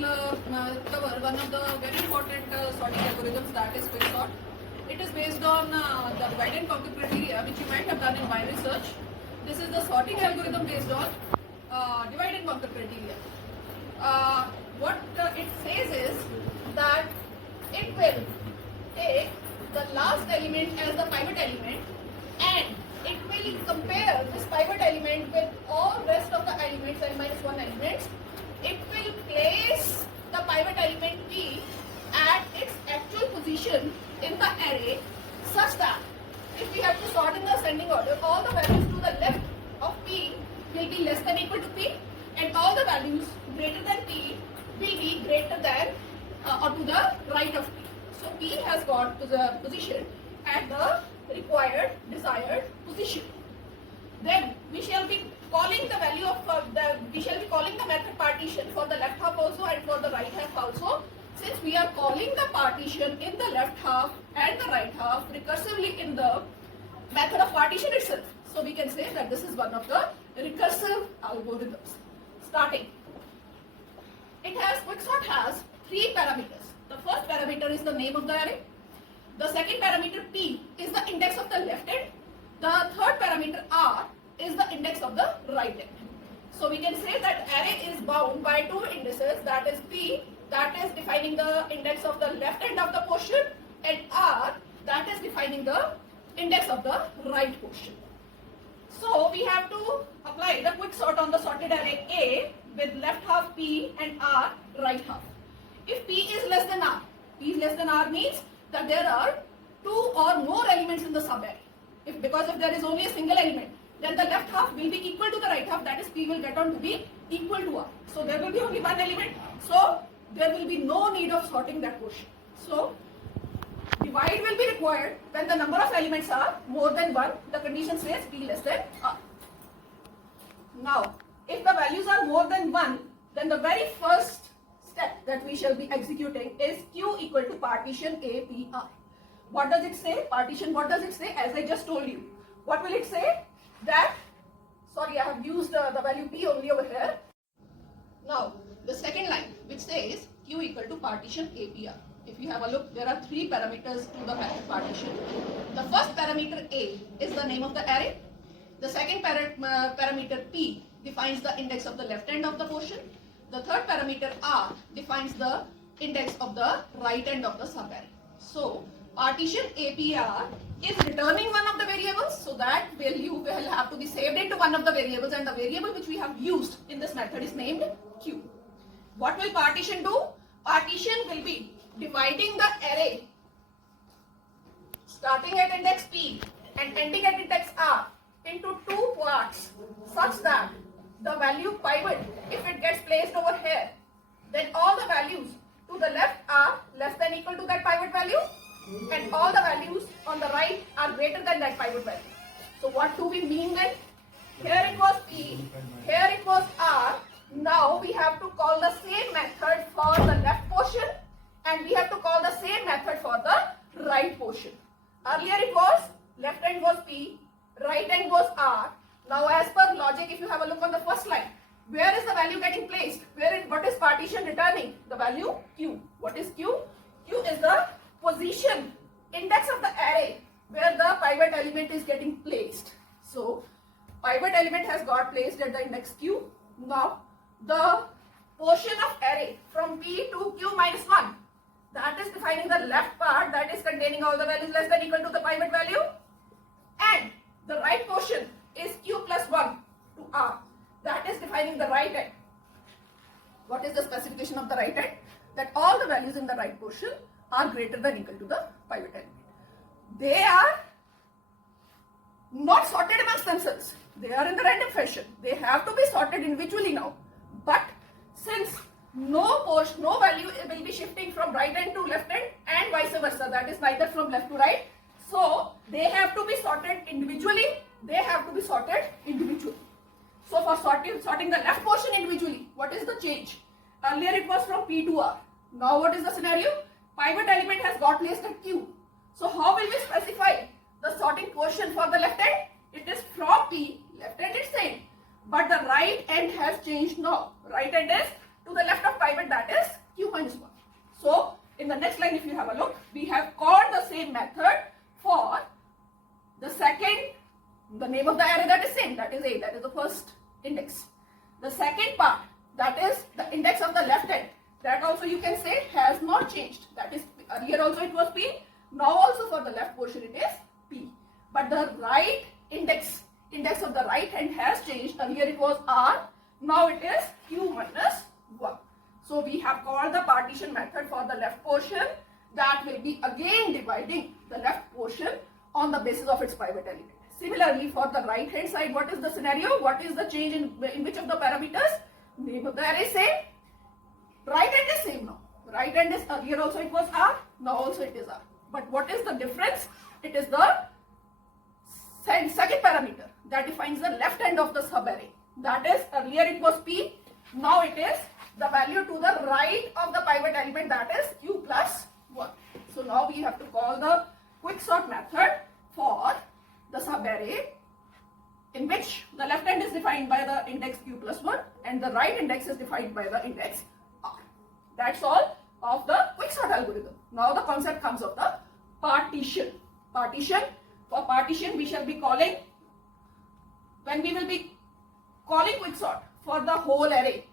shall cover one of the very important sorting algorithms, that is quicksort. It is based on the divide and conquer criteria, which you might have done in binary search. This is the sorting algorithm based on divide and conquer criteria. What it says is that it will take the last element as the pivot element, and it will compare this pivot element with all rest of the elements, n minus 1 elements. It will place the pivot element P at its actual position in the array such that if we have to sort in the ascending order, all the values to the left of P will be less than equal to P, and all the values greater than P will be greater than or to the right of P. So P has got to the position at the required desired position. Then we shall be calling the value of the method partition for the left half also and for the right half also. Since we are calling the partition in the left half and the right half recursively in the method of partition itself, so we can say that this is one of the recursive algorithms. Starting, quicksort has 3 parameters. The first parameter is the name of the array. The second parameter P is the index of the left end. The third parameter R is the index of the right end. So we can say that array is bound by 2 indices, that is P, that is defining the index of the left end of the portion, and R, that is defining the index of the right portion. So we have to apply the quicksort on the sorted array A with left half P and R right half. If P is less than R, P is less than R means that there are 2 or more elements in the subarray. Because if there is only a single element, then the left half will be equal to the right half, that is P will get on to be equal to R. So there will be only one element, so there will be no need of sorting that portion. So divide will be required when the number of elements are more than 1. The condition says P less than R. Now, if the values are more than 1, then the very first step that we shall be executing is Q equal to partition A P R. What does it say? Partition, what does it say? As I just told you. What will it say? That, sorry, I have used the value P only over here. Now, the second line which says Q equal to partition APR. If you have a look, there are 3 parameters to the method partition. The first parameter A is the name of the array. The second parameter P defines the index of the left end of the portion. The third parameter R defines the index of the right end of the subarray. So, partition APR is returning one of the variables, so that value will have to be saved into one of the variables, and the variable which we have used in this method is named Q. What will partition do? Partition will be dividing the array starting at index P and ending at index R into 2 parts such that the value pivot, if it gets placed over here, then all the values to the left are less than equal to that pivot value, and all the values on the right are greater than that pivot value. So what do we mean then? Here it was P, here it was R. Now we have to call the same method for the left portion, and we have to call the same method for the right portion. Earlier it was left end was P, right end was R. Now as per logic, if you have a look on the first line, where is the value getting placed? What is partition returning? The value Q. What is Q? Q is the position, index of the array where the pivot element is getting placed. So pivot element has got placed at the index Q. Now the portion of array from P to Q minus 1, that is defining the left part, that is containing all the values less than equal to the pivot value, and the right portion is Q plus 1 to R, that is defining the right end. What is the specification of the right end? That all the values in the right portion are greater than equal to the pivot element. They are not sorted amongst themselves. They are in the random fashion. They have to be sorted individually now. But since no value will be shifting from right end to left end and vice versa, that is neither from left to right, so they have to be sorted individually. So for sorting the left portion individually, what is the change? Earlier it was from P to R. Now what is the scenario? Pivot element has got placed at Q. So how will we specify the sorting portion for the left end? It is from P, left end is same, but the right end has changed now. Right end is to the left of pivot, that is q minus 1. So in the next line, if you have a look, we have called the same method for the second, the name of the array that is same, that is A, that is the first index. The second part, that is the index of the left end, that also you can say has not changed. That is, earlier also it was P, now also for the left portion it is P. But the right index of the right hand has changed. Earlier it was R, now it is Q minus 1. So we have called the partition method for the left portion, that will be again dividing the left portion on the basis of its pivot element. Similarly, for the right hand side, what is the scenario? What is the change in which of the parameters? Name of the array same. Right hand is same now. Right hand is, earlier also it was R, now also it is R. But what is the difference? It is the second parameter that defines the left end of the subarray. That is, earlier it was P, now it is the value to the right of the pivot element, that is Q plus 1. So now we have to call the quicksort method for the subarray in which the left end is defined by the index Q plus 1 and the right index is defined by the index R. That's all of the quicksort algorithm. Now the concept comes of the partition. For partition we shall be calling, when we will be calling quicksort for the whole array,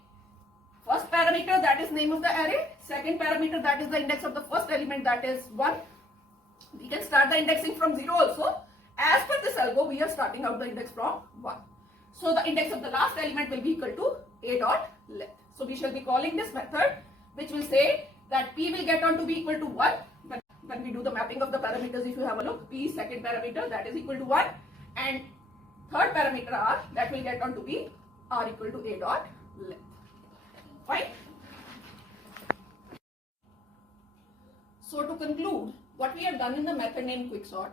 first parameter, that is name of the array, second parameter, that is the index of the first element, that is 1. We can start the indexing from 0 also. As per this algo, we are starting out the index from 1. So the index of the last element will be equal to a dot length. So we shall be calling this method, which will say that p will get on to be equal to 1. When we do the mapping of the parameters, if you have a look, p second parameter, that is equal to 1, and third parameter r, that will get on to be r equal to a dot length. Fine. So to conclude, what we have done in the method named quicksort,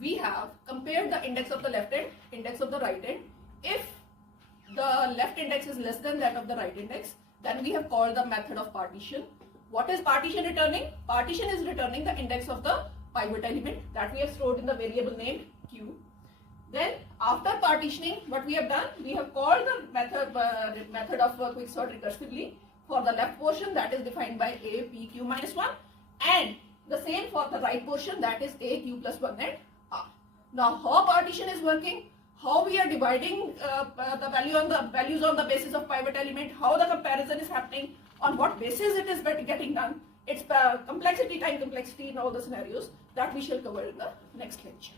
we have compared the index of the left end, index of the right end. If the left index is less than that of the right index, then we have called the method of partition. What is partition returning? Partition is returning the index of the pivot element that we have stored in the variable named Q. Then after partitioning, what we have done, we have called the method of quicksort recursively for the left portion, that is defined by a p q minus 1, and the same for the right portion, that is a q plus 1 and r. Now how partition is working, how we are dividing the values on the basis of pivot element, how the comparison is happening, on what basis it is getting done, its complexity, time complexity in all the scenarios, that we shall cover in the next lecture.